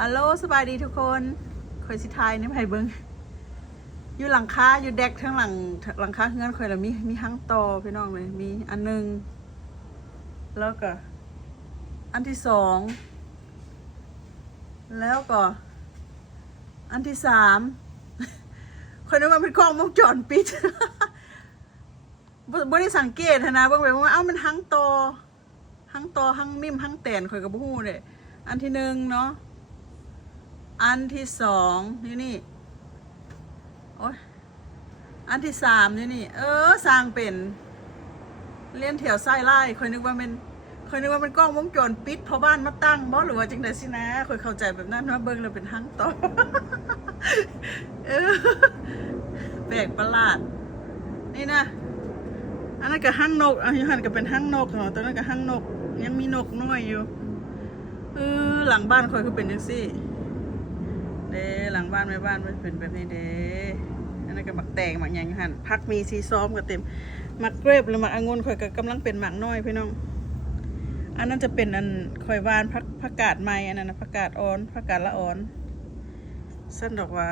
ฮัลโหลสบายดีทุกคนคอยสิทายนี่ไผเบิ้งอยู่หลังคาอยู่แดกทั้งหลังคาเฮือนคอยแล้วมีหั่งตอพี่น้องเลยมีอันนึงแล้วก็อันที่สองแล้วก็อันที่สามคอยนึกว่าเป็นกล้องวงจรปิด บ่ได้สังเกตนะเบิ่งไปว่าเอ้ามันหั่งตอหั่งนิ่มหั่งแตนคอยก็บ่ฮู้เด้อันที่หนึ่งเนาะอันที่สองนี่โอ๊ยอันที่สามนี่สร้างเป็นเลี้ยนแถวไส้ไล่คอยนึกว่าเป็นกล้องวงจรปิดพอบ้านมาตั้งบ่หรือว่าจังได๋สินะคอยเข้าใจแบบนั้นว่าเบิ่งแล้วเป็นหั่งตอ เออแปลกประหลาดนี่นะอันนั้นก็หั่งนกอันนี้หันก็เป็นหั่งนกเนาะตอนนั้นก็หั่งนกยังมีนกน้อยอยู่หลังบ้านคอยคือเป็นจังซี่เด้หลังบ้านแม่บ้านมันเป็นแบบนี้เด้อันนั้นก็หมักแตงหมักหยังอยู่หั่นผักมีซีซ้อมก็เต็มหมักเกรปหรือหมักองุ่นคอยก็กำลังเป็นหมักน้อยพี่น้องอันนั้นจะเป็นอันคอยหวานผักกาดใหม่อันนั้นนะผักกาดอ่อนผักกาดละอ่อนสั้นดอกหว่า